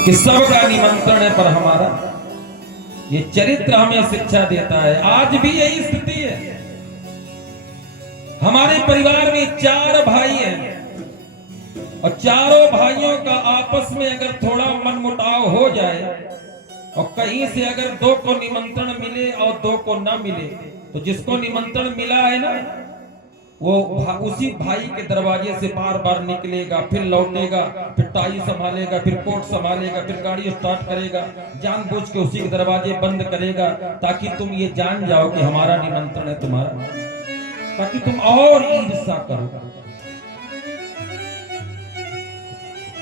कि सबका निमंत्रण है पर हमारा। ये चरित्र हमें शिक्षा देता है। आज भी यही स्थिति है। हमारे परिवार में 4 भाई हैं और चारों भाइयों का आपस में अगर थोड़ा मनमुटाव हो जाए और कहीं से अगर 2 को निमंत्रण मिले और 2 को ना मिले, तो जिसको निमंत्रण मिला है ना, वो उसी भाई के दरवाजे से बार बार निकलेगा, फिर लौटेगा, फिर टाई संभालेगा, फिर कोट संभालेगा, फिर गाड़ी स्टार्ट करेगा, जानबूझ के उसी के दरवाजे बंद करेगा ताकि तुम ये जान जाओ कि हमारा निमंत्रण है तुम्हारा, ताकि तुम और ईर्ष्या करो।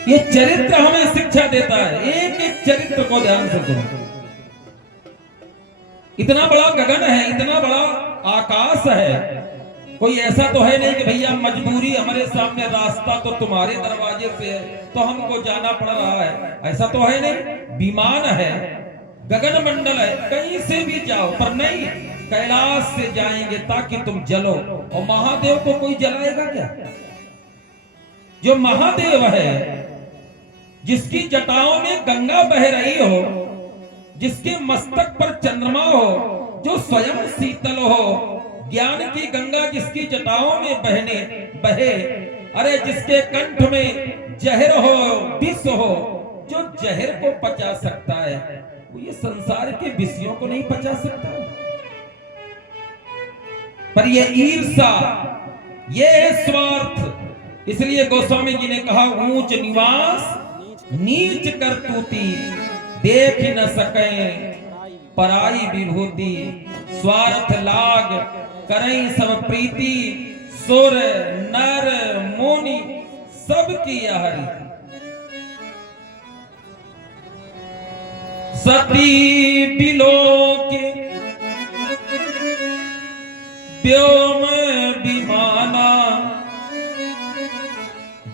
ये चरित्र हमें शिक्षा देता है। एक एक चरित्र को ध्यान से सुनो। इतना बड़ा गगन है, इतना बड़ा आकाश है, कोई ऐसा तो है नहीं कि भैया मजबूरी, हमारे सामने रास्ता तो तुम्हारे दरवाजे से है तो हमको जाना पड़ रहा है, ऐसा तो है नहीं। विमान है, गगन मंडल है, कहीं से भी जाओ, पर नहीं, कैलाश से जाएंगे ताकि तुम जलो। और महादेव को कोई जलाएगा क्या? जो महादेव है, जिसकी जटाओं में गंगा बह रही हो, जिसके मस्तक पर चंद्रमा हो, जो स्वयं शीतल हो, ज्ञान की गंगा जिसकी जटाओं में बहे, अरे जिसके कंठ में जहर हो, विष हो, जो जहर को पचा सकता है, वो ये संसार के विषयों को नहीं पचा सकता। पर ये ईर्ष्या, ये स्वार्थ। इसलिए गोस्वामी जी ने कहा, ऊंच निवास नीच करतूती, देख न सके पराई विभूति, स्वार्थ लाग करई सब प्रीति, सुर नर मुनि सब की हरि। सती बिलोक व्योम विमाना,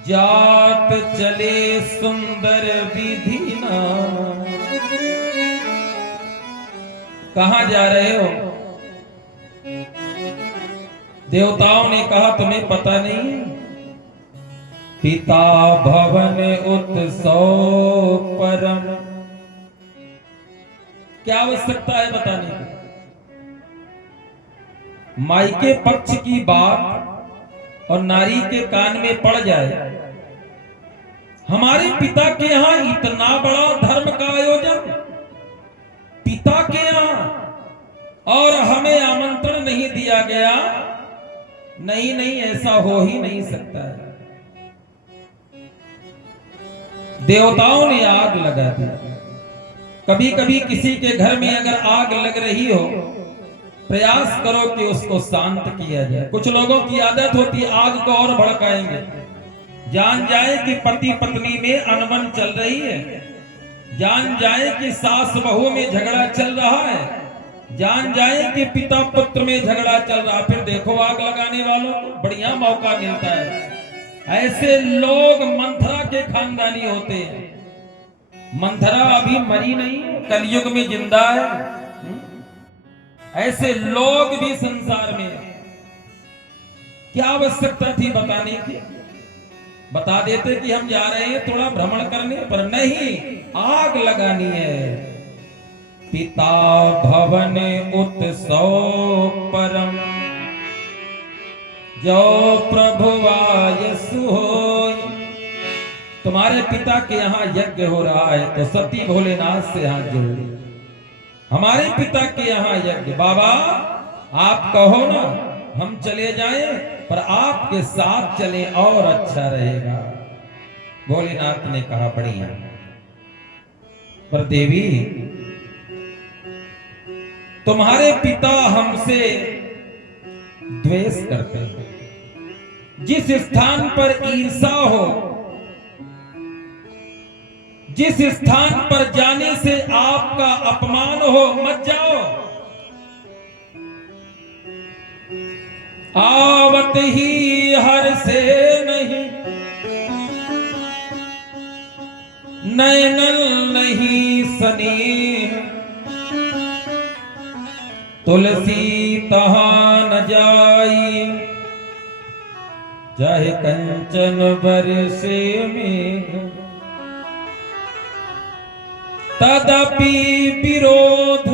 जात चले सुंदर विधिना। कहां जा रहे हो? देवताओं ने कहा, तुम्हें पता नहीं? पिता भवन उत्सव परम। क्या आवश्यकता है बताने की? मायके पक्ष की बात और नारी के कान में पड़ जाए, हमारे पिता के यहां इतना बड़ा धर्म का आयोजन, पिता के यहां, और हमें आमंत्रण नहीं दिया गया। नहीं नहीं, ऐसा हो ही नहीं सकता है। देवताओं ने आग लगा दी। कभी कभी किसी के घर में अगर आग लग रही हो, प्रयास करो कि उसको शांत किया जाए। कुछ लोगों की आदत होती है आग को और भड़काएंगे। जान जाए कि पति पत्नी में अनबन चल रही है, जान जाए कि सास बहू में झगड़ा चल रहा है, जान जाए कि पिता पुत्र में झगड़ा चल रहा, फिर देखो आग लगाने वालों को बढ़िया मौका मिलता है। ऐसे लोग मंथरा के खानदानी होते हैं। मंथरा अभी मरी नहीं, कलयुग में जिंदा है। ऐसे लोग भी संसार में। क्या आवश्यकता थी बताने की? बता देते कि हम जा रहे हैं थोड़ा भ्रमण करने, पर नहीं, आग लगानी है। पिता भवन उत्सव परम, जो प्रभु आयसु होय। तुम्हारे पिता के यहाँ यज्ञ हो रहा है तो सती भोलेनाथ से हाथ जोड़ो। हमारे पिता के यहाँ यज्ञ, बाबा आप कहो ना हम चले जाएं, पर आपके साथ चले और अच्छा रहेगा। भोलेनाथ ने कहा बढ़िया। पर देवी, तुम्हारे पिता हमसे द्वेष करते हैं। जिस स्थान पर ईर्ष्या हो, जिस स्थान पर जाने से आपका अपमान हो, मत जाओ। आवत ही हर से नहीं, नैनल नहीं स्नेह, तुलसी तहां न जाई, चाहे कंचन बरसे में। तदपि विरोध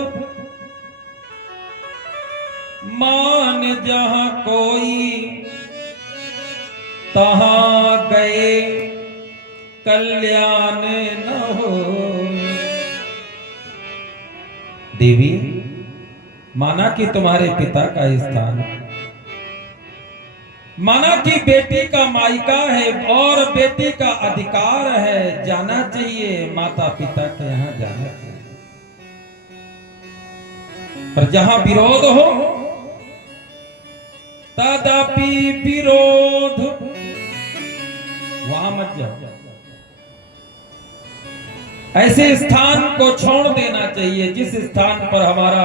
मान जहां कोई, तहां गए कल्याण न हो। देवी, माना कि तुम्हारे पिता का स्थान, माना कि बेटी का मायका है और बेटी का अधिकार है, जाना चाहिए माता पिता के यहां जाना चाहिए। पर जहां विरोध हो, तदपि विरोध, वहां मत जाओ। ऐसे स्थान को छोड़ देना चाहिए जिस स्थान पर हमारा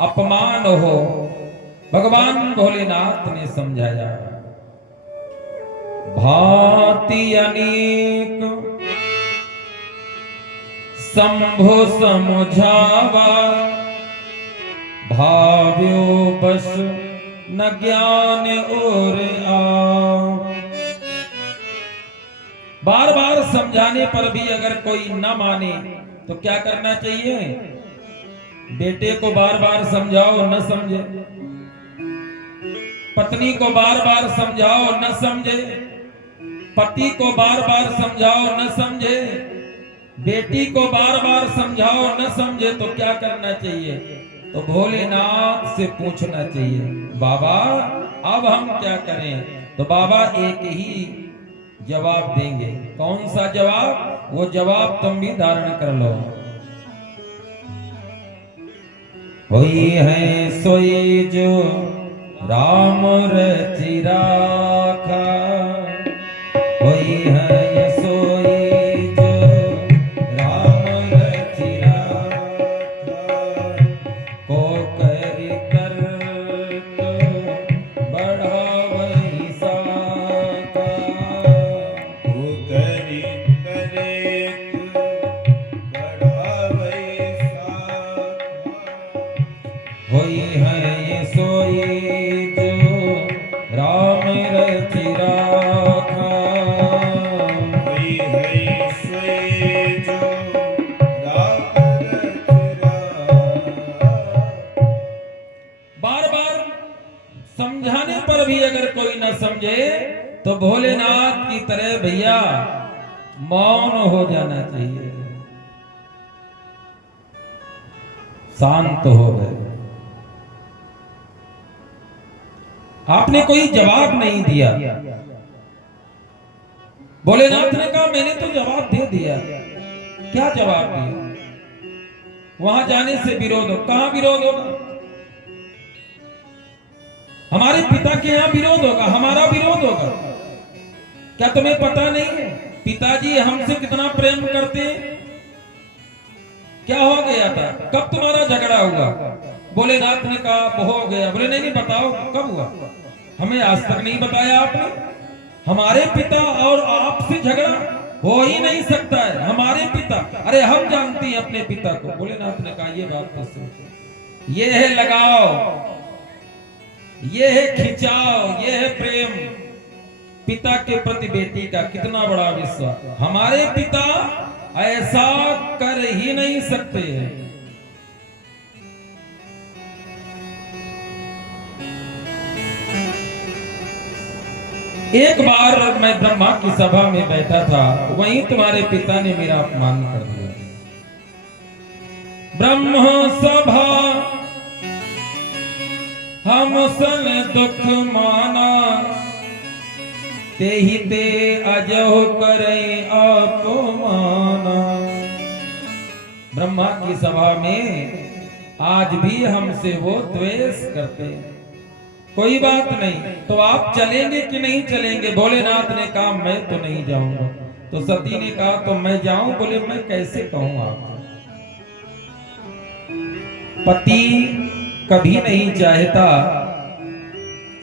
अपमान हो। भगवान भोलेनाथ ने समझाया, भांति अनेक शंभो समझावा, भाव्यो बस न ज्ञान और आ। बार बार समझाने पर भी अगर कोई न माने तो क्या करना चाहिए? बेटे को बार बार समझाओ, न समझे। पत्नी को बार बार समझाओ, न समझे। पति को बार बार समझाओ, न समझे। बेटी को बार बार समझाओ, न समझे, तो क्या करना चाहिए? तो भोलेनाथ से पूछना चाहिए, बाबा अब हम क्या करें? तो बाबा एक ही जवाब देंगे। कौन सा जवाब? वो जवाब तुम भी धारण कर लो। होई है सोई जो राम रचि राखा, होई है सोई जो राम रचि राखा, को करि करत बढ़ावई साका, को करि करत बढ़ावई साका, होई है सोई जो राम रचि राखा, होई है सोई जो राम रचि राखा। बार बार समझाने पर भी अगर कोई न समझे तो भोलेनाथ की तरह भैया मौन हो जाना चाहिए, शांत हो गए। आपने कोई जवाब नहीं दिया। भोलेनाथ ने कहा मैंने तो जवाब दे दिया। क्या जवाब दिया? वहां जाने से विरोध हो। कहां विरोध होगा? हमारे पिता के यहां विरोध होगा, हमारा विरोध होगा। क्या तुम्हें पता नहीं है पिताजी हमसे कितना प्रेम करते हैं? क्या हो गया था? कब तुम्हारा झगड़ा हुआ? भोलेनाथ ने कहा हो गया। बोले नहीं बताओ कब हुआ? हमें आज तक नहीं बताया आपने। हमारे पिता और आपसे झगड़ा हो ही नहीं सकता है। हमारे पिता, अरे हम जानते हैं अपने पिता को। भोलेनाथ ने कहा ये बात तो सही। ये है लगाव, ये है खिंचाव, ये है प्रेम। पिता के प्रति बेटी का कितना बड़ा विश्वास। हमारे पिता ऐसा कर ही नहीं सकते। एक बार मैं ब्रह्मा की सभा में बैठा था, वहीं तुम्हारे पिता ने मेरा अपमान कर दिया। ब्रह्म सभा हम सन दुख माना, ते ही ते अजहो करे अपमाना। ब्रह्मा की सभा में आज भी हमसे वो द्वेष करते हैं। कोई बात नहीं, तो आप चलेंगे कि नहीं चलेंगे? भोलेनाथ ने कहा मैं तो नहीं जाऊंगा। तो सती ने कहा तो मैं जाऊं। बोले मैं कैसे कहूं आपको? पति कभी नहीं चाहता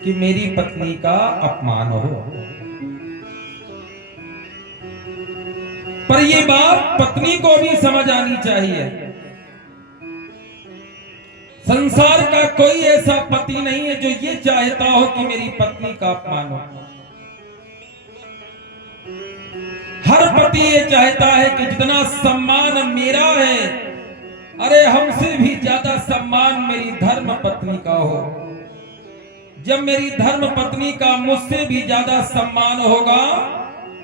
कि मेरी पत्नी का अपमान हो, पर ये बात पत्नी को भी समझ आनी चाहिए। संसार का कोई ऐसा पति नहीं है जो ये चाहता हो कि मेरी पत्नी का अपमान हो। हर पति ये चाहता है कि जितना सम्मान मेरा है, अरे हमसे भी ज्यादा सम्मान मेरी धर्म पत्नी का हो। जब मेरी धर्म पत्नी का मुझसे भी ज्यादा सम्मान होगा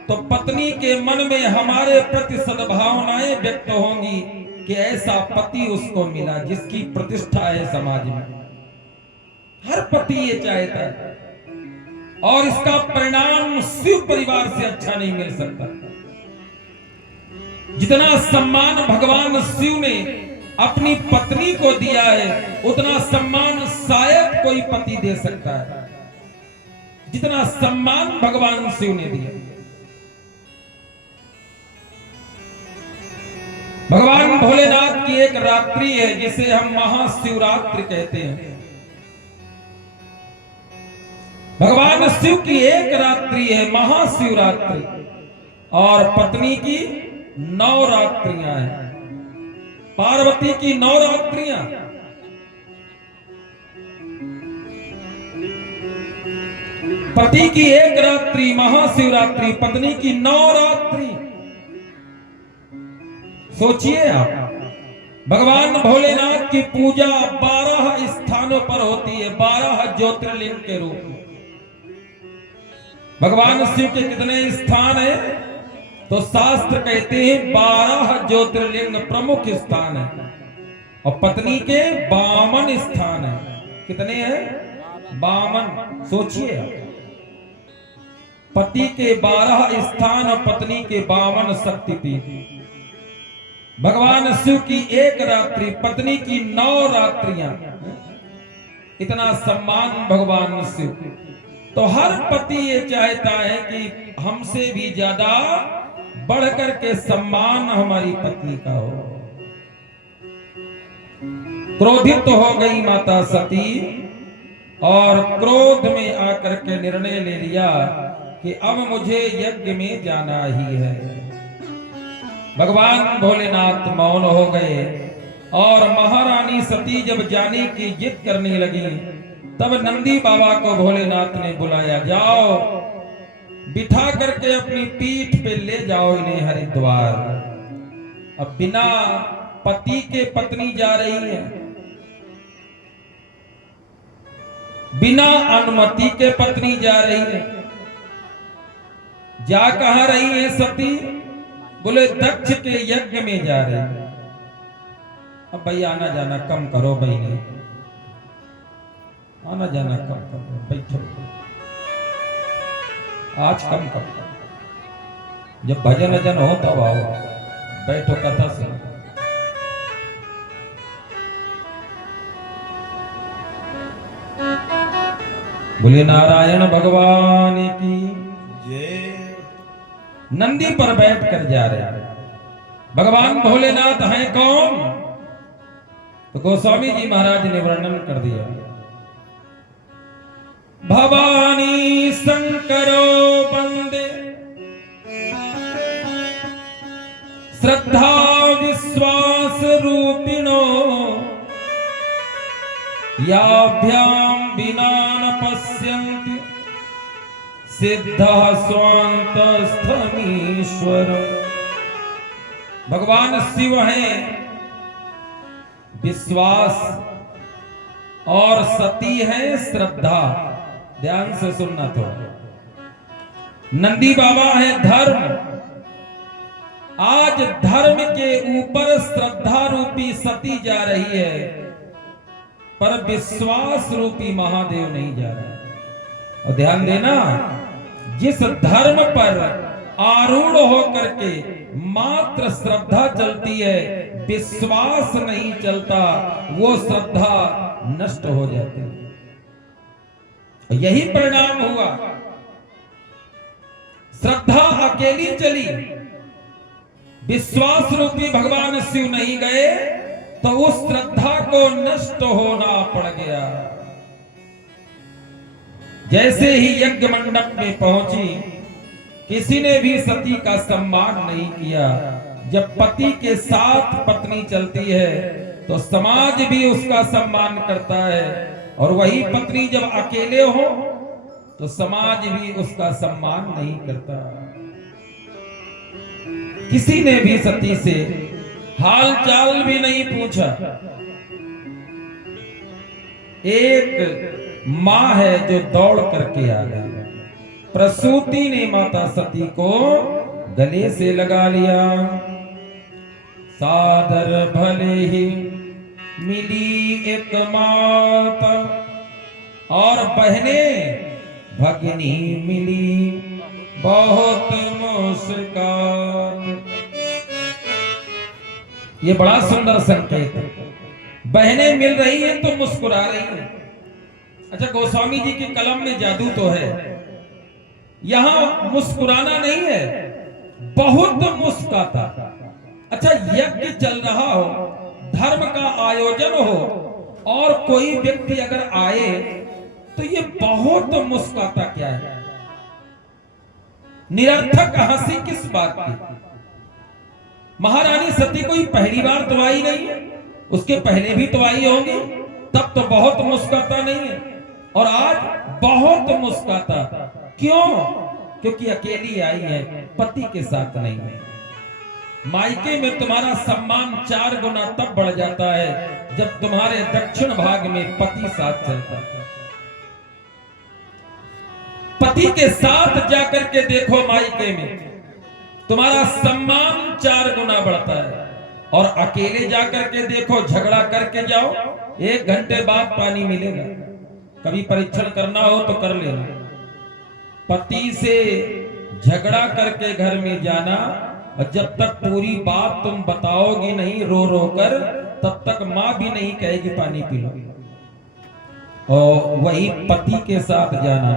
तो पत्नी के मन में हमारे प्रति सद्भावनाएं व्यक्त होंगी कि ऐसा पति उसको मिला जिसकी प्रतिष्ठा है समाज में। हर पति ये चाहता है और इसका परिणाम शिव परिवार से अच्छा नहीं मिल सकता। जितना सम्मान भगवान शिव ने अपनी पत्नी को दिया है उतना सम्मान शायद कोई पति दे सकता है, जितना सम्मान भगवान शिव ने दिया। भगवान भोलेनाथ की एक रात्रि है जिसे हम महाशिवरात्रि कहते हैं। भगवान शिव की एक रात्रि है महाशिवरात्रि और पत्नी की 9 रात्रियां हैं। पार्वती की 9 रात्रियां, पति की एक रात्रि महाशिवरात्रि, पत्नी की 9 रात्रि। सोचिए आप, भगवान भोलेनाथ की पूजा 12 स्थानों पर होती है, 12 ज्योतिर्लिंग के रूप में। भगवान शिव के कितने स्थान हैं? तो शास्त्र कहते हैं 12 ज्योतिर्लिंग प्रमुख स्थान है और पत्नी के 52 स्थान है। कितने हैं? 52। सोचिए आप, पति के 12 स्थान और पत्नी के 52 शक्तिपीठ। भगवान शिव की एक रात्रि, पत्नी की 9 रात्रियां, इतना सम्मान भगवान शिव। तो हर पति ये चाहता है कि हमसे भी ज्यादा बढ़कर के सम्मान हमारी पत्नी का हो। क्रोधित हो गई माता सती और क्रोध में आकर के निर्णय ले लिया कि अब मुझे यज्ञ में जाना ही है। भगवान भोलेनाथ मौन हो गए और महारानी सती जब जाने की जिद करने लगी तब नंदी बाबा को भोलेनाथ ने बुलाया। जाओ, बिठा करके अपनी पीठ पे ले जाओ इन्हें हरिद्वार। अब बिना पति के पत्नी जा रही है, बिना अनुमति के पत्नी जा रही है। जा कहां रही है सती? बोले दक्ष के यज्ञ में जा रहे हैं। अब भाई आना जाना कम करो, बहनी आना जाना कम करो, बैठो आज कम करो। जब भजन भजन हो तब आओ, बैठो कथा सुनो। बोले नारायण भगवान की जय। नंदी पर बैठ कर जा रहे हैं। भगवान भोलेनाथ हैं कौन? तो गोस्वामी जी महाराज ने वर्णन कर दिया। भवानी शंकरो वंदे श्रद्धा विश्वास रूपिणो याभ्याम बिना न पश्यन्ति सिद्धः स्वान्तस्थमीश्वर। भगवान शिव हैं विश्वास और सती है श्रद्धा। ध्यान से सुनना। तो नंदी बाबा है धर्म। आज धर्म के ऊपर श्रद्धा रूपी सती जा रही है पर विश्वास रूपी महादेव नहीं जा रहा। और ध्यान देना, जिस धर्म पर आरूढ़ होकर के मात्र श्रद्धा चलती है, विश्वास नहीं चलता, वो श्रद्धा नष्ट हो जाती है। यही परिणाम हुआ। श्रद्धा अकेली चली, विश्वास रूपी भगवान शिव नहीं गए तो उस श्रद्धा को नष्ट होना पड़ गया। जैसे ही यज्ञ मंडप में पहुंची, किसी ने भी सती का सम्मान नहीं किया। जब पति के साथ पत्नी चलती है तो समाज भी उसका सम्मान करता है, और वही पत्नी जब अकेले हो तो समाज भी उसका सम्मान नहीं करता। किसी ने भी सती से हाल चाल भी नहीं पूछा। एक मां है जो दौड़ करके आ गई। प्रसूति ने माता सती को गले से लगा लिया। सादर भले ही मिली एक माता और बहने भगिनी मिली बहुत मुस्कान। ये बड़ा सुंदर संकेत है। बहनें मिल रही हैं तो मुस्कुरा रही हैं। अच्छा, गोस्वामी जी की कलम में जादू तो है। यहां मुस्कुराना नहीं है, बहुत मुस्काता। अच्छा, यज्ञ चल रहा हो, धर्म का आयोजन हो और कोई व्यक्ति अगर आए तो ये बहुत मुस्काता क्या है? निरर्थक हंसी किस बात की? महारानी सती कोई पहली बार तो आई नहीं है, उसके पहले भी तो आई होंगी, तब तो बहुत मुस्काता नहीं है। और आज बहुत मुस्काता क्यों? क्योंकि अकेली आई है, पति के साथ नहीं है। मायके में तुम्हारा सम्मान 4 गुना तब बढ़ जाता है जब तुम्हारे दक्षिण भाग में पति साथ चलता है। पति के साथ जाकर के देखो, मायके में तुम्हारा सम्मान 4 गुना बढ़ता है। और अकेले जाकर के देखो, झगड़ा करके जाओ, 1 घंटे बाद पानी मिलेगा। कभी परीक्षण करना हो तो कर लेना। पति से झगड़ा करके घर में जाना, और जब तक पूरी बात तुम बताओगी नहीं रो रो कर, तब तक मां भी नहीं कहेगी पानी पी लो। और वही पति के साथ जाना,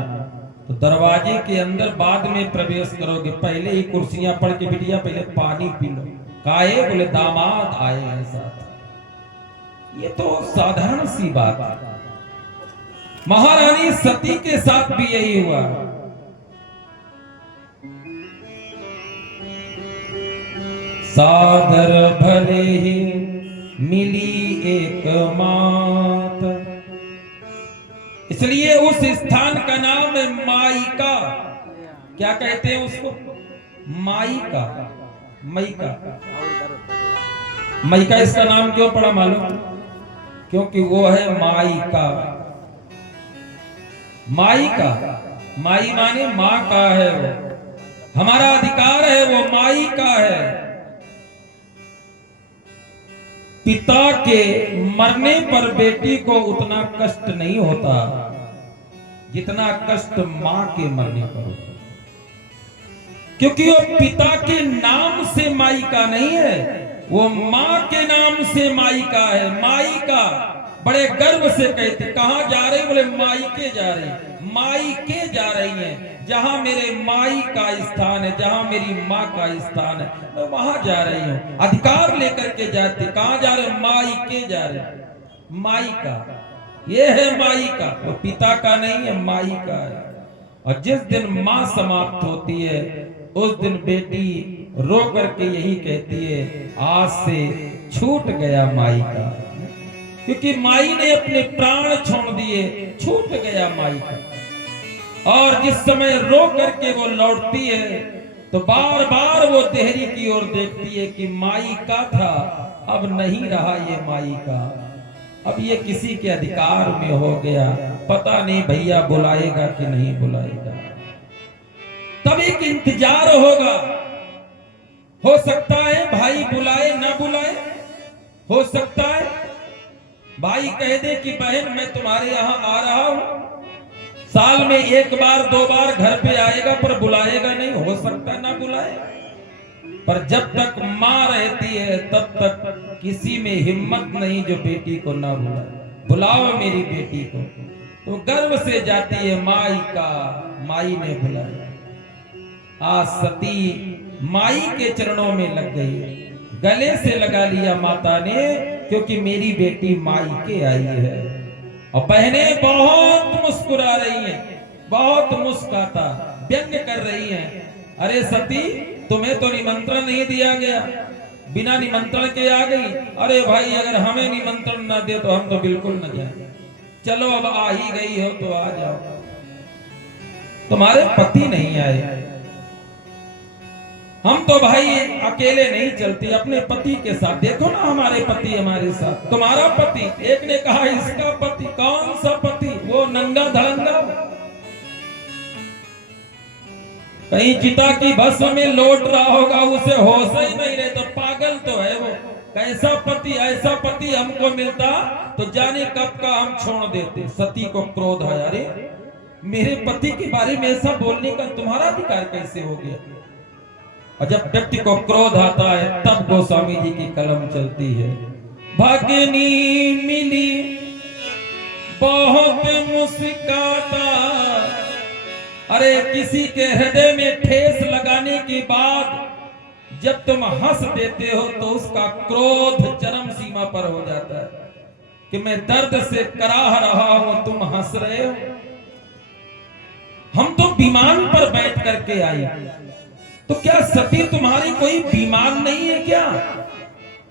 तो दरवाजे के अंदर बाद में प्रवेश करोगे, पहले ही कुर्सियां पड़ के बिटिया पहले पानी पी लो। काहे? बोले दामाद आए हैं साथ। ये तो साधारण सी बात है। महारानी सती के साथ भी यही हुआ। सादर भले ही मिली एक मात, इसलिए उस स्थान का नाम है माईका। क्या कहते हैं उसको? माईका। मईका। मईका इसका नाम क्यों पड़ा मालूम? क्योंकि वो है माईका। माईका, माई माने मां का है, वो हमारा अधिकार है, वो माई का है। पिता के मरने पर बेटी को उतना कष्ट नहीं होता जितना कष्ट मां के मरने पर होता, क्योंकि वो पिता के नाम से माई का नहीं है, वो मां के नाम से माई का है। माई का बड़े गर्व से कहते, कहां जा रही? बोले माई के जा रही। माई के जा रही हैं, जहां मेरे माई का स्थान है, जहां मेरी माँ का स्थान है, मैं वहां जा रही हूँ। अधिकार लेकर के जाते। कहां जा रहे? माई के जा रहे। माई का, ये है माई का, वो पिता का नहीं है, माई का है। और जिस दिन माँ समाप्त होती है, उस दिन बेटी रो करके यही कहती है, आज से छूट गया माई का। क्योंकि माई ने अपने प्राण छोड़ दिए, छूट गया माई का। और जिस समय रो करके वो लौटती है, तो बार बार वो देहरी की ओर देखती है कि माई का था, अब नहीं रहा ये माई का, अब ये किसी के अधिकार में हो गया। पता नहीं भैया बुलाएगा कि नहीं बुलाएगा। तब एक इंतजार होगा। हो सकता है भाई बुलाए ना बुलाए, हो सकता है भाई कह दे कि बहन मैं तुम्हारे यहाँ आ रहा हूं, साल में 1 बार 2 बार घर पे आएगा पर बुलाएगा नहीं, हो सकता ना बुलाए। पर जब तक माँ रहती है तब तक किसी में हिम्मत नहीं जो बेटी को ना बुलाए। बुलाओ मेरी बेटी को, तो गर्व से जाती है माई का, माई ने बुलाया। आज सती माई के चरणों में लग गई, गले से लगा लिया माता ने, क्योंकि मेरी बेटी माई के आई है। और बहनें बहुत मुस्कुरा रही हैं, बहुत मुस्काता व्यंग कर रही हैं। अरे सती, तुम्हें तो निमंत्रण नहीं दिया गया, बिना निमंत्रण के आ गई। अरे भाई, अगर हमें निमंत्रण ना दे तो हम तो बिल्कुल न जाए। चलो अब आ ही गई हो तो आ जाओ। तुम्हारे पति नहीं आए, हम तो भाई अकेले नहीं चलते, अपने पति के साथ। देखो ना हमारे पति हमारे साथ, तुम्हारा पति, एक ने कहा इसका पति, कौन सा पति? वो नंगा धड़ंगा कहीं चिता की भस्म में लौट रहा होगा, उसे होश ही नहीं रहता, पागल तो है वो। कैसा पति, ऐसा पति हमको मिलता तो जाने कब का हम छोड़ देते। सती को क्रोध आया, अरे मेरे पति के बारे में ऐसा बोलने का तुम्हारा अधिकार कैसे हो गया? और जब व्यक्ति को क्रोध आता है तब गोस्वामी जी की कलम चलती है। भगनी मिली बहुत मुस्काता, अरे किसी के हृदय में ठेस लगाने के बाद जब तुम हंस देते हो तो उसका क्रोध चरम सीमा पर हो जाता है कि मैं दर्द से कराह रहा हूं, तुम हंस रहे हो। हम तो विमान पर बैठ करके आए, तो क्या सती तुम्हारी कोई विमान नहीं है क्या?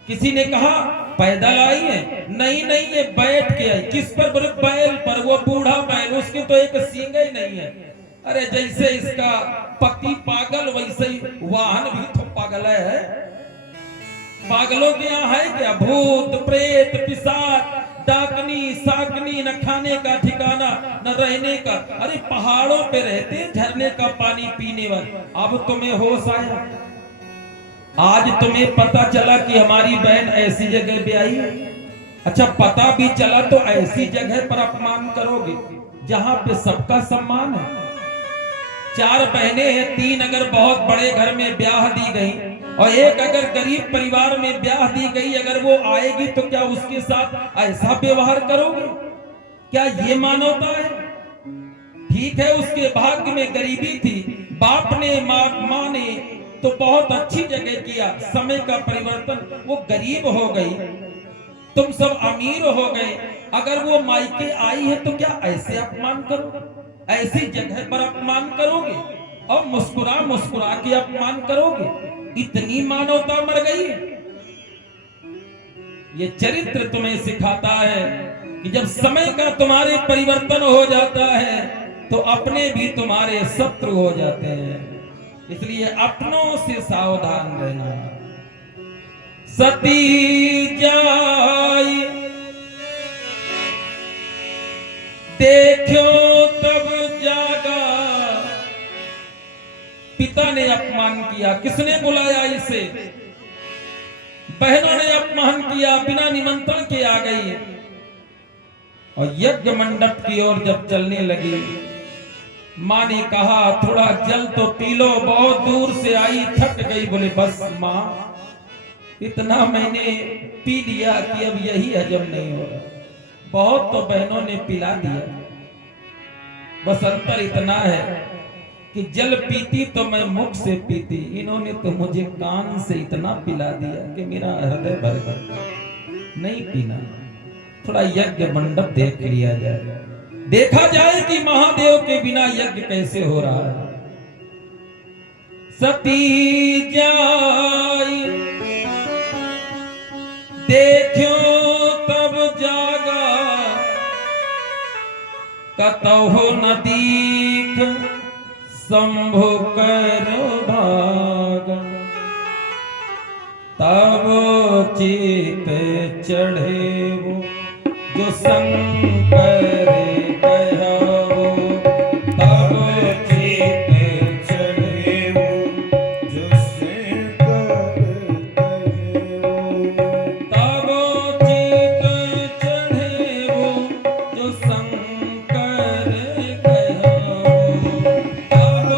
किसी ने कहा पैदल आई है, नहीं नहीं ये बैठ के आई। किस पर? बैल पर। वो बूढ़ा बैल, उसके तो एक सींग ही नहीं है। अरे जैसे इसका पति पागल वैसे ही वाहन भी तो पागल है। पागलों के यहाँ है क्या? भूत प्रेत पिशाच डाकनी साकनी, न खाने का ठिकाना न रहने का। अरे पहाड़ों पे रहते, झरने का पानी पीने वाले। अब तुम्हें होश आया, आज तुम्हें पता चला कि हमारी बहन ऐसी जगह पे आई है। अच्छा पता भी चला तो ऐसी जगह पर अपमान करोगे जहां पे सबका सम्मान है। 4 बहनें हैं, 3 अगर बहुत बड़े घर में ब्याह दी गई और एक अगर गरीब परिवार में ब्याह दी गई, अगर वो आएगी तो क्या उसके साथ ऐसा व्यवहार करोगे? क्या ये मानवता है? ठीक है उसके भाग्य में गरीबी थी, बाप ने माँ ने तो बहुत अच्छी जगह किया, समय का परिवर्तन, वो गरीब हो गई, तुम सब अमीर हो गए। अगर वो मायके आई है तो क्या ऐसे अपमान करो? ऐसी जगह पर अपमान करोगे और मुस्कुरा मुस्कुरा के अपमान करोगे? इतनी मानवता मर गई। ये चरित्र तुम्हें सिखाता है कि जब समय का तुम्हारे परिवर्तन हो जाता है तो अपने भी तुम्हारे शत्रु हो जाते हैं। इसलिए अपनों से सावधान रहना। सती जाई देखो तब जागा। पिता ने अपमान किया, किसने बुलाया इसे? बहनों ने अपमान किया, बिना निमंत्रण के आ गई और यज्ञ मंडप की ओर जब चलने लगी, माँ ने कहा थोड़ा जल तो पी लो, बहुत दूर से आई थक गई। बोले बस माँ इतना मैंने पी लिया कि अब यही हजम नहीं हो रहा। बहुत तो बहनों ने पिला दिया, बस अंतर इतना है कि जल पीती तो मैं मुख से पीती, इन्होंने तो मुझे कान से इतना पिला दिया कि मेरा हृदय भर गया। नहीं पीना, थोड़ा यज्ञ मंडप देख लिया जाए, देखा जाए कि महादेव के बिना यज्ञ कैसे हो रहा है। सती जाई देखो तब जागा, कतहु न दीख शंभु कर भाग। तब चित चढ़े वो जो शंकर कहवो, तब चित चढ़े वो जो शंकर कहवो, तब चित चढ़े वो जो शंकर कहवो, तब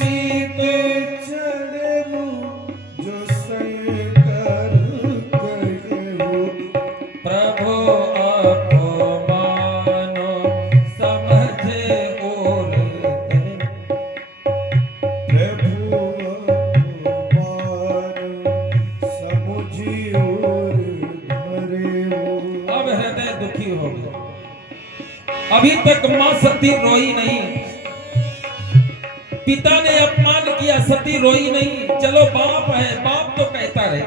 चित चढ़े वो जो शंकर कहवो। प्रभु अभी तक मां सती रोई नहीं, पिता ने अपमान किया, सती रोई नहीं। चलो बाप है, बाप तो कहता रहे।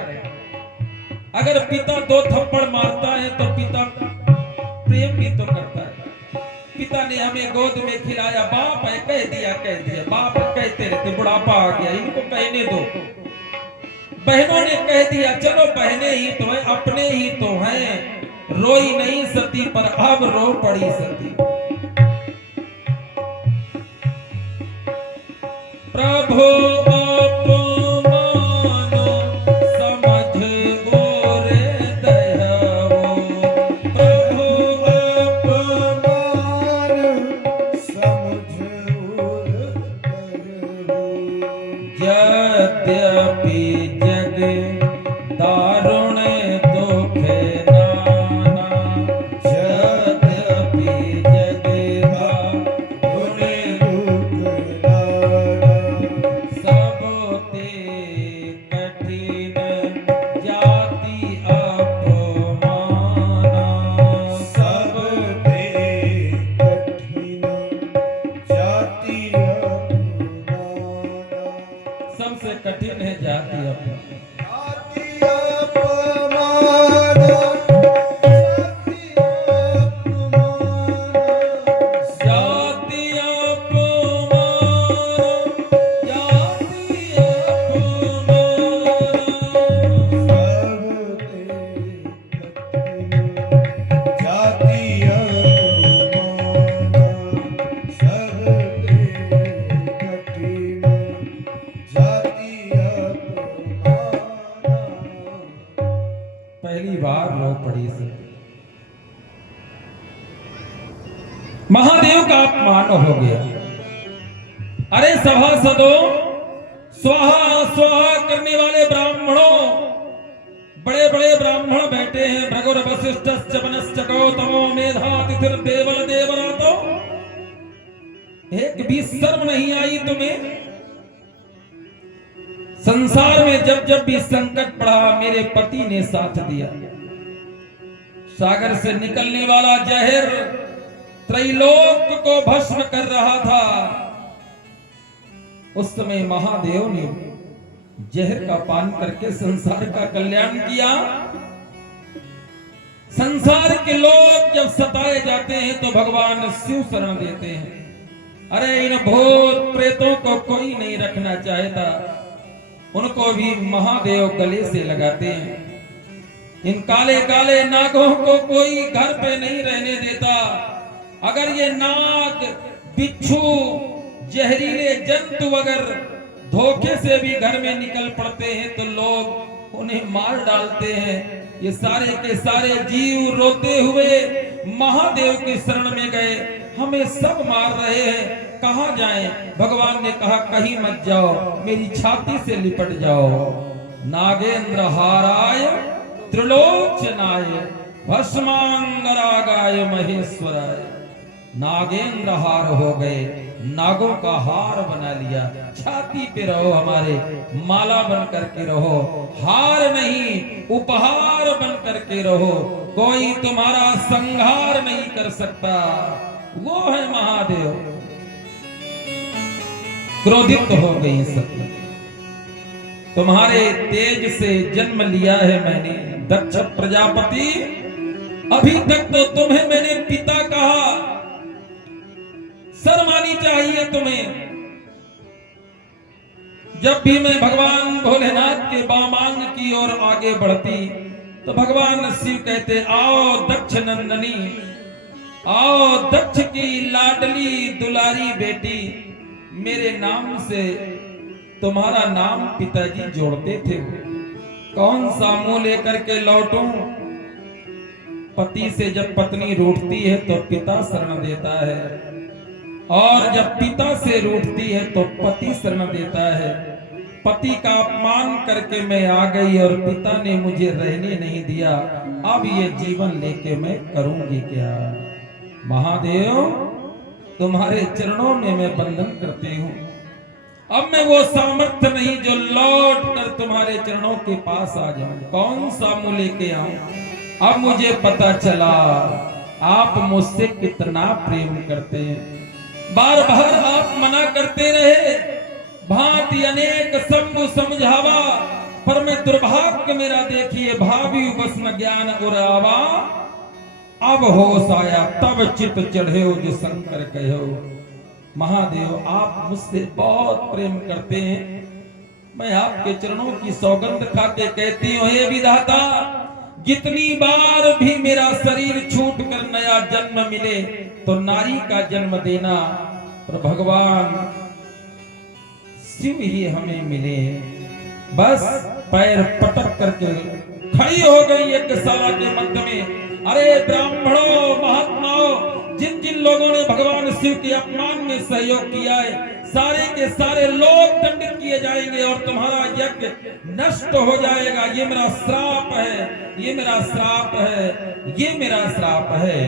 अगर पिता 2 थप्पड़ मारता है तो पिता प्रेम भी तो करता है। पिता ने हमें गोद में खिलाया, बाप है कह दिया, बाप कहते रहते, बुढ़ापा आ गया इनको कहने दो। बहनों ने कह दिया चलो बहने ही तो हैं, अपने ही तो हैं, रोई नहीं सती पर अब रो पड़ी सती। प्रभु अपमान समझ और दयावो, प्रभु अपमान समझ और दयावो। यद्यपि जग दारुण दुख नाना, यद्यपि जग दारुण सब ते कठिन जाति अपमाना, सब ते कठिन जाति अपमाना। सबसे कठिन है जाति अपमान। जाति अपमान, जाति अपमान। जाति अपमान, जाति अपमान। सब ते कठिन जाति अपमान। पहली बार रो पड़ी से महादेव का अपमान हो गया। अरे सभासदों, स्वाहा स्वाहा करने वाले ब्राह्मणों, बड़े बड़े ब्राह्मण बैठे हैं। भृगुर वशिष्ठ वनश्च गौतमो मेधातिथिर देवल देवरातो, एक भी शर्म नहीं आई तुम्हें? संसार में जब जब भी संकट पड़ा मेरे पति ने साथ दिया। सागर से निकलने वाला जहर त्रैलोक को भस्म कर रहा था। उस समय महादेव ने जहर का पान करके संसार का कल्याण किया। संसार के लोग जब सताए जाते हैं तो भगवान शिव शरण देते हैं। अरे इन भूत प्रेतों को कोई नहीं रखना चाहता, उनको भी महादेव गले से लगाते हैं। इन काले काले नागों को कोई घर पे नहीं रहने देता। अगर ये नाग, बिच्छू, जहरीले जंतु अगर धोखे से भी घर में निकल पड़ते हैं तो लोग उन्हें मार डालते हैं। ये सारे के सारे जीव रोते हुए महादेव की शरण में गए, हमें सब मार रहे हैं, कहां जाएं? भगवान ने कहा कहीं मत जाओ, मेरी छाती से लिपट जाओ। नागेंद्र हाराय त्रिलोचनाय भस्मांगरागाय महेश्वराय। नागेंद्र हार हो गए, नागों का हार बना लिया। छाती पे रहो, हमारे माला बन करके रहो, हार नहीं उपहार बन करके रहो। कोई तुम्हारा संहार नहीं कर सकता, वो है महादेव। क्रोधित हो गई सती, तुम्हारे तेज से जन्म लिया है मैंने दक्ष प्रजापति, अभी तक तो तुम्हें मैंने पिता कहा, शर्म आनी चाहिए तुम्हें। जब भी मैं भगवान भोलेनाथ के वामांग की ओर आगे बढ़ती तो भगवान शिव कहते आओ दक्ष नंदनी, आओ दक्ष की लाडली दुलारी बेटी। मेरे नाम से तुम्हारा नाम पिताजी जोड़ते थे, कौन सा मुंह लेकर के लौटूं? पति से जब पत्नी रूठती है तो पिता शरण देता है, और जब पिता से रूठती है तो पति शरण देता है। पति का अपमान करके मैं आ गई और पिता ने मुझे रहने नहीं दिया, अब ये जीवन लेके मैं करूंगी क्या? महादेव, तुम्हारे चरणों में मैं बंधन करती हूँ। अब मैं वो सामर्थ्य नहीं जो लौट कर तुम्हारे चरणों के पास आ जाऊं। कौन सा मुंह लेके आऊं? अब मुझे पता चला आप मुझसे कितना प्रेम करते हैं। बार बार आप मना करते रहे, भांति अनेक शंभु समझावा, पर मैं दुर्भाग्य मेरा देखिए भावी बस न ज्ञान उरावा। अब होश आया तब चित चढ़े जो शंकर कहो। महादेव, आप मुझसे बहुत प्रेम करते हैं, मैं आपके चरणों की सौगंध खा के कहती हूँ, हे विधाता, जितनी बार भी मेरा शरीर छूट कर नया जन्म मिले तो नारी का जन्म देना, पर भगवान शिव ही हमें मिले। बस पैर पटक करके खड़ी हो गई यज्ञशाला के मध्य में। अरे ब्राह्मणों, महात्माओं, जिन जिन लोगों ने भगवान शिव के अपमान में सहयोग किया है, सारे के सारे लोग दंडित किए जाएंगे और तुम्हारा यज्ञ नष्ट हो जाएगा। ये मेरा श्राप है, ये मेरा श्राप है, ये मेरा श्राप है।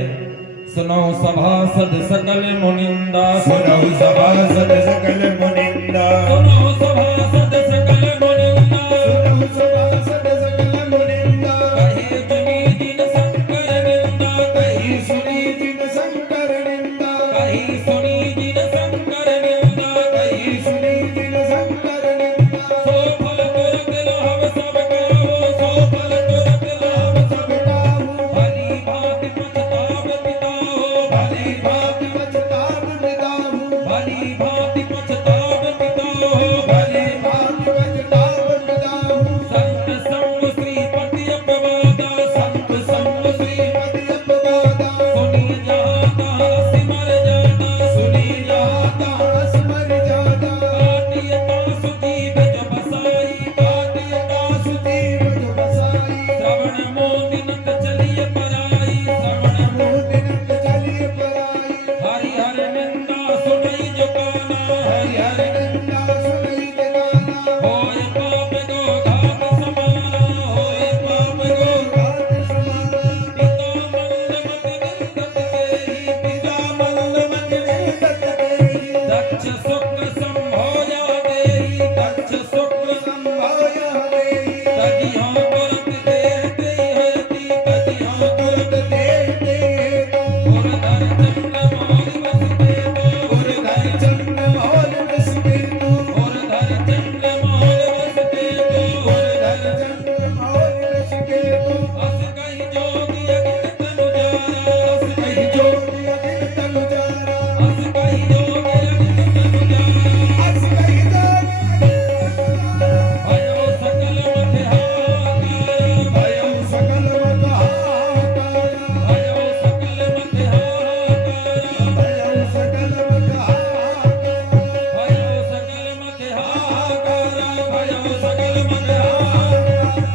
सुनो सभासद सकल मुनिंदा, सुनो सभासद सकल मुनिंदा, सुनो सभासद सकल मुनिंदा, सुनो सभासद सकल मुनिंदा, कहे सुनी जिन शंकर निंदा, कही सुनी जिन शंकर निंदा, कही सुनी जिन शंकर निंदा, कही सुनी जिन शंकर निंदा, सो फल तुरत लाभ सब गाओ, सो फल तुरत लाभ सब गाओ, भली भांति पछताव बिताओ, भली भांति पछताव बिताओ, भली भांति पछताव बिताओ, भली भांति पछताव बिताओ, संत संग श्रीपति अपवादा, संत संग श्रीपति अपवादा, सुनी जाता सिमर जाता, सुनी जाता स्मर जाता, काटियता सुजीव जो बसाई, काटियता सुजीव जो बसाई, श्रवण मोदिनक चलिए पराई, श्रवण मोदिनक चलिए पराई, हरि हर निंदा सुनई जो काना, हरि हर निंदा सुनई के गाना, होय पाप गो घात समाना, होय पाप गो घात समाना, पिता मंदमत देहि, पिता मंदमत पिता मंदमत देहि, दक्ष शुक्र संभोया देहि, दक्ष शुक्र संभाया देहि, तजियो तुरत देहि हरति, तजियो तुरत देहि हेतु, उरधर चंद्रमौलि बस देतो, उरधर चंद्रमौल बस केतु, उरधर चंद्रमौलि बस देतो, उरधर चंद्रमौल बस केतु, अस कहि जोगी अगिन तनु जारा, अस कही कहि जोगी अगिन तनु जारा, अस कहि जोगी अगिन तनु जारा, अस कही जोगी भयो सकल मति हाहाकार, भयो सकल मत हाहाकार, भयो सकल मति हाहाकार, भयो सकल मत हाहाकार,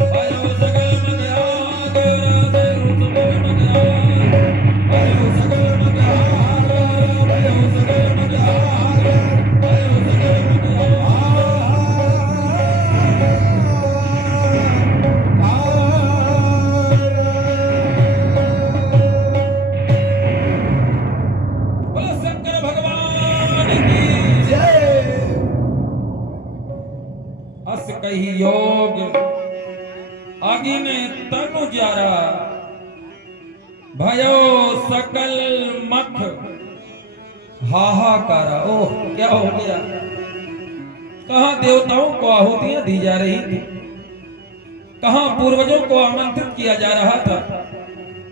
भयो सकल मति हाहाकार, भयो सकल मति हाहाकार, भयो सकल मति हाहाकार, भयो सकल मति हाहाकार, भयो सकल मति हाहाकार, भयो सकल मति हाहाकार। बोलो शंकर भगवान की अस कही योग आगिन तनु जारा, भयो सकल मख हाहाकारा। ओह क्या हो गया, कहां देवताओं को आहुतियां दी जा रही थी, कहां पूर्वजों को आमंत्रित किया जा रहा था,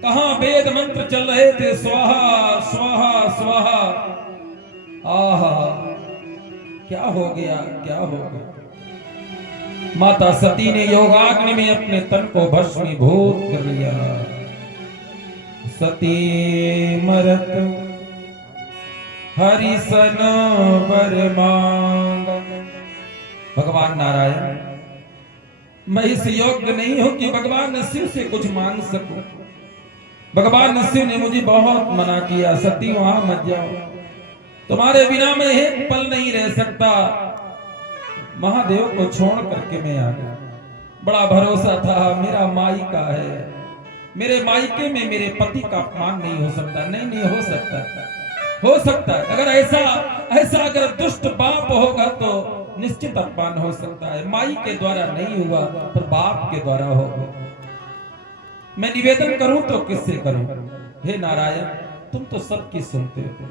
कहां वेद मंत्र चल रहे थे, स्वाहा स्वाहा स्वाहा। आहा क्या हो गया, क्या हो गया। माता सती ने योगाग्नि में अपने तन को भस्मीभूत कर लिया। सती मरत हरिसन वर मांग। भगवान नारायण, मैं इस योग्य नहीं हूं कि भगवान शिव से कुछ मांग सकूं। भगवान शिव ने मुझे बहुत मना किया, सती वहां मत जाओ, तुम्हारे बिना मैं एक पल नहीं रह सकता। महादेव को छोड़ करके मैं आ गया। बड़ा भरोसा था मेरा माई का है, मेरे मायके में मेरे पति का अपमान नहीं हो सकता। नहीं हो सकता, हो सकता है। अगर ऐसा अगर दुष्ट बाप होगा तो निश्चित अपमान हो सकता है। माई के द्वारा नहीं हुआ तो बाप के द्वारा होगा। मैं निवेदन करूं तो किससे करूं? हे नारायण, तुम तो सबकी सुनते हो,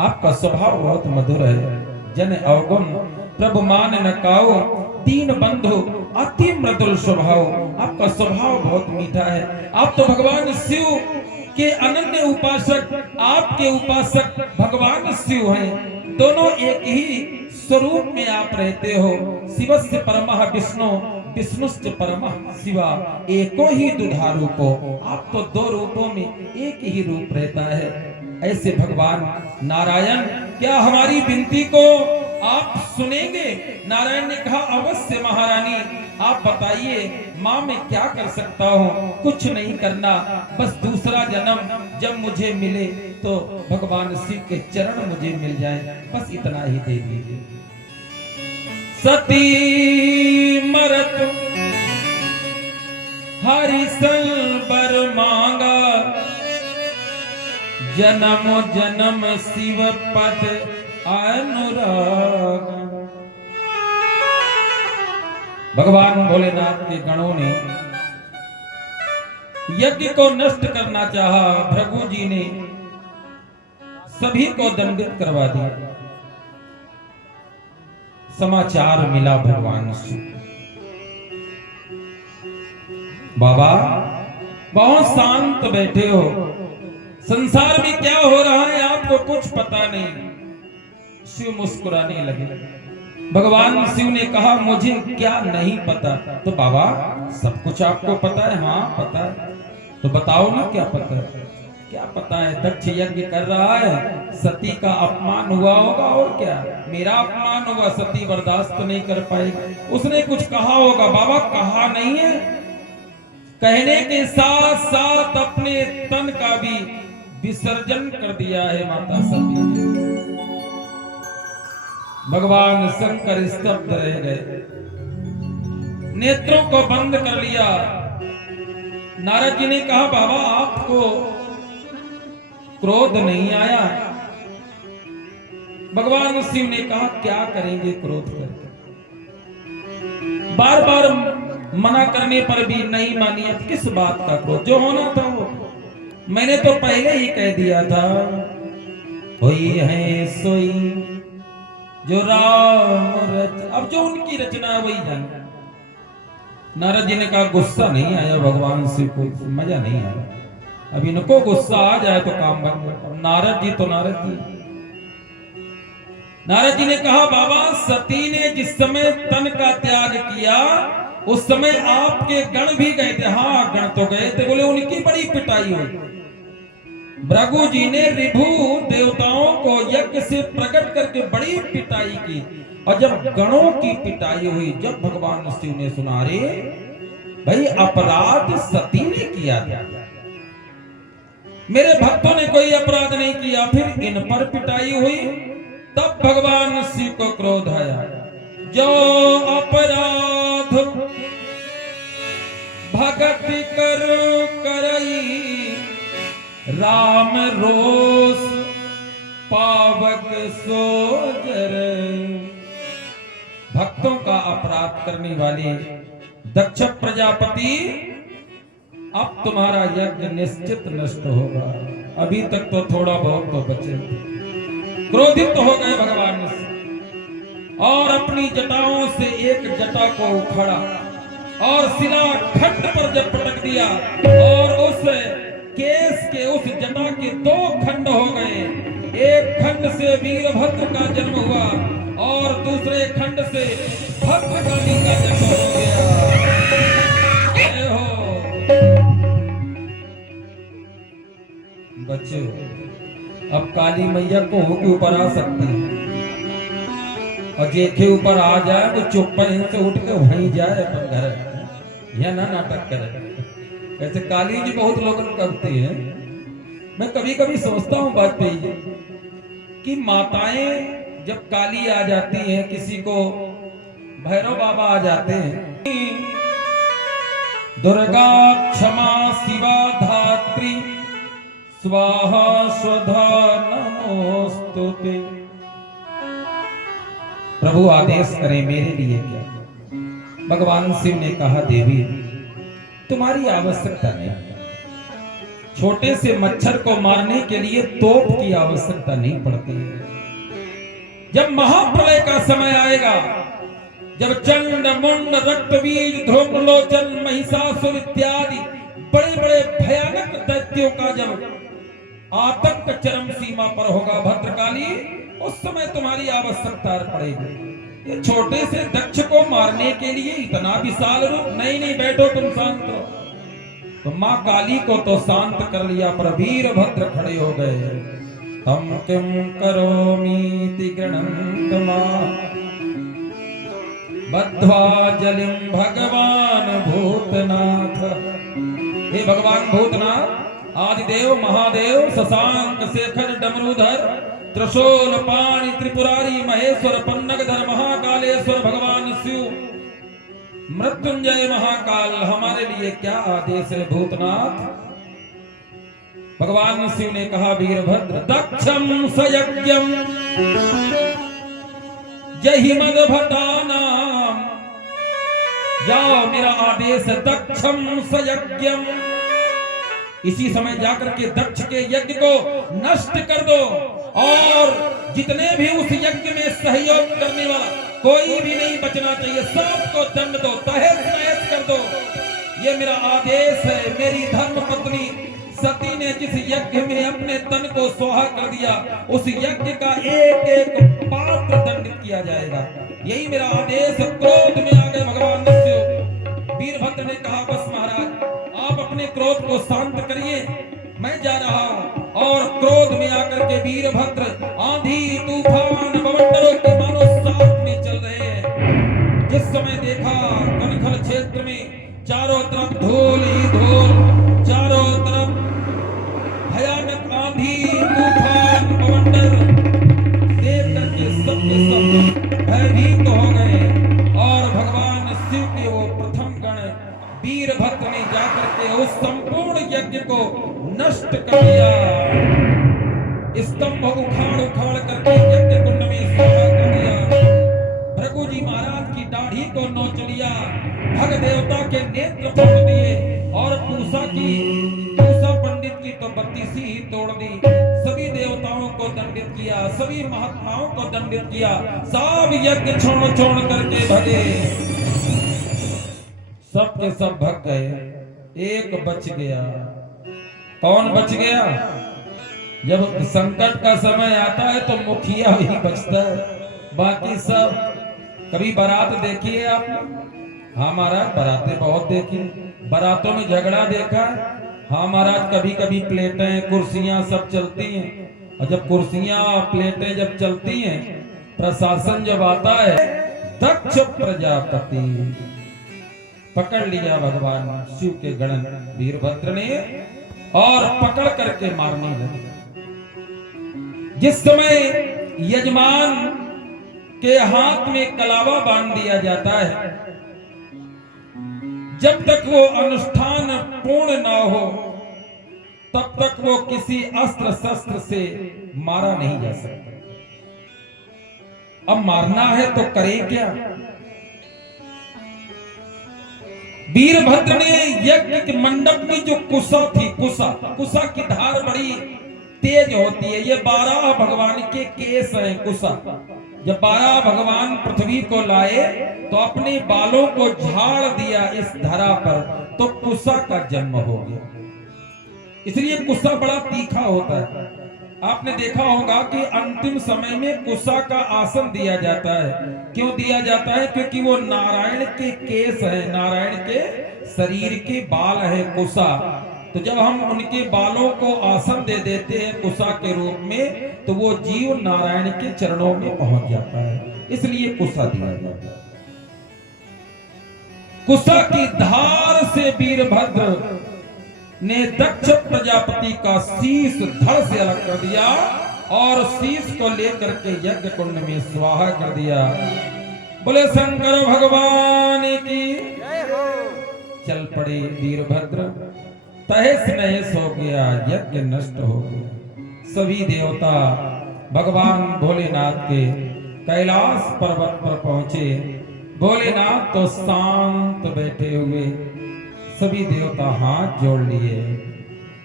आपका स्वभाव बहुत मधुर है। जन अवगुण प्रभु मान न काओ, दीन बंधु अति मृदुल स्वभाव। आपका स्वभाव बहुत मीठा है। आप तो भगवान शिव के अनन्य उपासक, आपके उपासक भगवान शिव हैं। दोनों एक ही स्वरूप में आप रहते हो। शिवस्य परमः विष्णु विष्णुश्च परमः शिवा एको ही दुधा रूपो। आप तो दो रूपों में एक ही रूप रहता है। ऐसे भगवान नारायण क्या हमारी विनती को आप सुनेंगे? नारायण ने कहा अवश्य महारानी, आप बताइए माँ मैं क्या कर सकता हूँ? कुछ नहीं करना, बस दूसरा जन्म जब मुझे मिले तो भगवान शिव के चरण मुझे मिल जाए, बस इतना ही दे दीजिए। सती मरत हरिसल बर मांगा, जन्म जन्म शिव पद अनुराग। भगवान भोलेनाथ के गणों ने यज्ञ को नष्ट करना चाहा। भृगु जी ने सभी को दंडित करवा दिया। समाचार मिला भगवान से, बाबा बहुत शांत बैठे हो, संसार में क्या हो रहा है आपको कुछ पता नहीं। शिव मुस्कुराने लगे। भगवान शिव ने कहा मुझे क्या नहीं पता? तो बाबा सब कुछ आपको पता है? हाँ पता है। तो बताओ ना क्या पता है? क्या पता है? दक्ष यज्ञ कर रहा है, सती का अपमान हुआ होगा, और क्या मेरा अपमान होगा, सती बर्दाश्त नहीं कर पाएगी। उसने कुछ कहा होगा। बाबा कहा नहीं है, कहने के साथ साथ अपने तन का भी विसर्जन कर दिया है माता सती ने। भगवान शंकर स्तब्ध रह गए, नेत्रों को बंद कर लिया। नारद जी ने कहा बाबा आपको क्रोध नहीं आया? भगवान शिव ने कहा क्या करेंगे क्रोध करके? बार बार मना करने पर भी नहीं मानी। अब किस बात का क्रोध? जो होना था वो मैंने तो पहले ही कह दिया था। हुई है सोई जो राम रच, अब जो उनकी रचना वही जान। नारद जी ने कहा गुस्सा नहीं आया भगवान शिव को, मजा नहीं आया। अब इनको गुस्सा आ जाए तो काम बन गया। नारद जी तो नारद जी। नारद जी ने कहा बाबा सती ने जिस समय तन का त्याग किया उस समय आपके गण भी गए थे। हाँ गण तो गए थे। बोले उनकी बड़ी पिटाई हुई। भृगु जी ने ऋभु देवताओं को यज्ञ से प्रकट करके बड़ी पिटाई की। और जब गणों की पिटाई हुई, जब भगवान शिव ने सुना रे भाई अपराध सती ने किया था, मेरे भक्तों ने कोई अपराध नहीं किया, फिर इन पर पिटाई हुई, तब भगवान शिव को क्रोध आया। जो अपराध भगत कर करई, राम रोष पावक सोजर। भक्तों का अपराध करने वाले दक्ष प्रजापति अब तुम्हारा यज्ञ निश्चित नष्ट होगा। अभी तक तो थोड़ा बहुत तो बचे। क्रोधित हो गए भगवान से और अपनी जटाओं से एक जटा को उखाड़ा और शिला खंड पर जब पटक दिया और उस केस के उस जटा के दो खंड हो गए। एक खंड से वीरभद्र का जन्म हुआ और दूसरे खंड से भद्रकाली का जन्म हो गया। बच्चों अब काली मैया को के ऊपर आ सकती है और जेठे ऊपर आ जाए तो चुप से उठ के वहीं जाए अपन घर, यह ना नाटक करे। ऐसे काली जी बहुत लोग करती है। मैं कभी कभी सोचता हूँ बात पे कि माताएं जब काली आ जाती हैं, किसी को भैरव बाबा आ जाते हैं, दुर्गा क्षमा शिवा धात्री स्वाहा स्वधा नमोस्तुते। प्रभु आदेश करें मेरे लिए क्या? भगवान शिव ने कहा देवी तुम्हारी आवश्यकता नहीं। छोटे से मच्छर को मारने के लिए तोप की आवश्यकता नहीं पड़ती है। जब महाप्रलय का समय आएगा, जब चंड मुंड रक्त बीज धूम्रलोचन महिषासुर इत्यादि बड़े बड़े भयानक दैत्यों का जब आतंक चरम सीमा पर होगा भद्रकाली, उस समय तुम्हारी आवश्यकता पड़ेगी। ये छोटे से दक्ष को मारने के लिए इतना विशाल रूप? नहीं नहीं, बैठो तुम, शांत हो। तो मां काली को तो शांत कर लिया, पर वीरभद्र खड़े हो गए। हम किम करोमीति गृणन्त मां बद्ध्वा जलिम भगवान भूतनाथ। हे भगवान भूतनाथ, आदिदेव महादेव शशांक शेखर डमरूधर त्रिशूल पाणि त्रिपुरारी महेश्वर पन्नगधर महाकालेश्वर भगवान शिव मृत्युंजय महाकाल, हमारे लिए क्या आदेश है भूतनाथ? भगवान शिव ने कहा, वीरभद्र दक्षम सयज्ञम जहि मदभटानाम, जाओ मेरा आदेश है, दक्षम सयज्ञम, इसी समय जाकर के दक्ष के यज्ञ को नष्ट कर दो, और जितने भी उस यज्ञ में सहयोग करने वाला कोई भी नहीं बचना चाहिए, सबको दंड दो, तहस नहस कर दो। ये मेरा आदेश है। मेरी धर्म पत्नी सती ने जिस यज्ञ में अपने तन को सोहा कर दिया, उस यज्ञ का एक एक पात्र दंडित किया जाएगा। यही मेरा आदेश। क्रोध में आ गए भगवान शिव। वीरभद्र ने कहा, बस महाराज आप अपने क्रोध को शांत करिए, मैं जा रहा हूं। और क्रोध में आकर के वीरभद्र आंधी तूफान बवंडरों के मानो साथ में चल रहे हैं। जिस समय देखा कनखल क्षेत्र में चारों तरफ धूल ही धूल, चारों तरफ भयानक आंधी तूफान बवंडर, देख करके सबके सब भयभीत हो गए। और भगवान शिव के वो प्रथम गण वीरभद्र ने जाकर के उस संपूर्ण यज्ञ को नष्ट कर दिया। स्तंभ उखाड़ उखाड़ करके यज्ञ कुंड में स्वाहा कर दिया। भृगु जी महाराज की दाढ़ी को नोच लिया, भग देवता के नेत्र फोड़ दिए, और पूषा पंडित की तो बत्तीसी ही तोड़ दी। सभी देवताओं को दंडित किया, सभी महात्माओं को दंडित किया, सब यज्ञ छोड़ छोड़ करके भगे। सब के सब भग गए, एक बच गया। कौन बच गया? जब संकट का समय आता है तो मुखिया ही बचता है, बाकी सब। कभी बारात देखी है आपने? हाँ महाराज, बारातें बहुत देखी। बारातों में झगड़ा देखा? हाँ महाराज, कभी कभी प्लेटें कुर्सियां सब चलती हैं। और जब कुर्सियां प्लेटें जब चलती हैं, प्रशासन जब आता है, दक्ष प्रजापति पकड़ लिया भगवान शिव के गण वीरभद्र ने, और पकड़ करके मारने लगे। जिस समय यजमान के हाथ में कलावा बांध दिया जाता है, जब तक वो अनुष्ठान पूर्ण ना हो, तब तक वो किसी अस्त्र शस्त्र से मारा नहीं जा सकता। अब मारना है तो करे क्या? वीरभद्र ने यज्ञ के मंडप में जो कुशा थी, कुशा की धार बड़ी तेज होती है। ये 12 भगवान के केस हैं कुशा। जब 12 भगवान पृथ्वी को लाए तो अपने बालों को झाड़ दिया इस धरा पर, तो कुशा का जन्म हो गया। इसलिए कुशा बड़ा तीखा होता है। आपने देखा होगा कि अंतिम समय में कुशा का आसन दिया जाता है। क्यों दिया जाता है? क्योंकि वो नारायण के केस है, नारायण के शरीर के बाल है कुशा। तो जब हम उनके बालों को आसन दे देते हैं कुशा के रूप में, तो वो जीव नारायण के चरणों में पहुंच जाता है, इसलिए कुशा दिया जाता है। कुशा की धार से वीरभद्र ने दक्ष प्रजापति का शीश धड़ से अलग कर दिया, और शीश को लेकर के यज्ञ कुंड में स्वाहा कर दिया। बोले शंकर भगवान की। चल पड़े वीरभद्र, तहस नहस हो गया, यज्ञ नष्ट हो गया। सभी देवता भगवान भोलेनाथ के कैलाश पर्वत पर पहुंचे। भोलेनाथ तो शांत बैठे हुए, सभी देवता हाथ जोड़ लिए।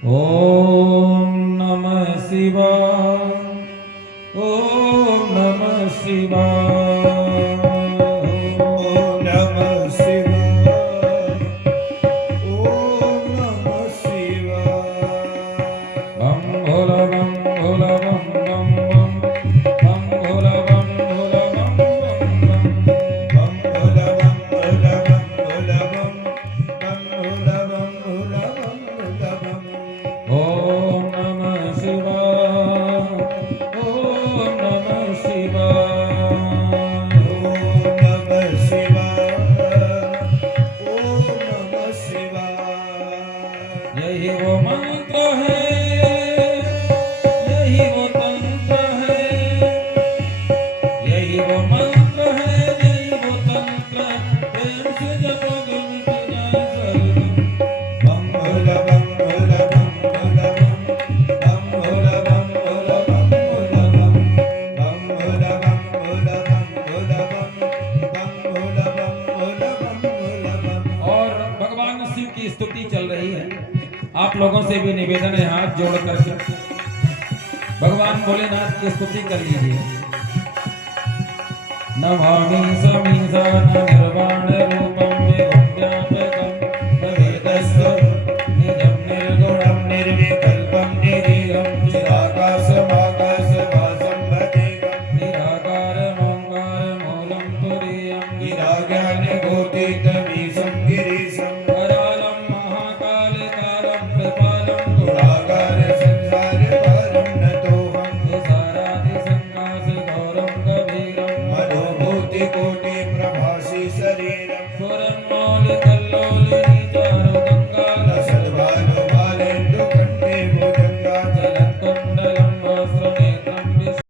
ओम नमः शिवाय, ओम नमः शिवाय, ओम नमः शिवाय, ओम नमः शिवाय। बम भोला ओम नमः शिवाय, ओम नमः शिवाय, ओम नमः शिवाय, ओम नमः शिवाय। यही वो मंत्र है, यही वो तंत्र है, यही वो मंत्र है, यही वो तंत्र, प्रेम से जपोगे मिट जाए सर्व। बम भोला बम भोला बम भोला बम, बम भोला बम भोला बम भोला बम, बम भोला बम भोला बम भोला बम, बम भोला बम भोला बम भोला बम। और भगवान शिव की स्तुति चल रही है। आप लोगों से भी निवेदन है, हाथ जोड़ करके भगवान भोलेनाथ की स्तुति कर लीजिए। नमामि समीसा निर्वाण रूपम व्यापकम वेदस्वं निजं निर्गुणं निर्विकल्पं निरीहं चिदाकाशमाकाशवासं भजेहं, निराकारमोङ्कारमूलं तुरीयं गिराज्ञानगोतीतमीशं गिरीशं, करालं महाकालकालं कृपालं गुणागार संसारपारं नतोऽहं, तुषारादिसङ्काशघोरं गभीरं मनोभूतिकोटिप्रभासि शरीरं, सुरन्मौलिकल्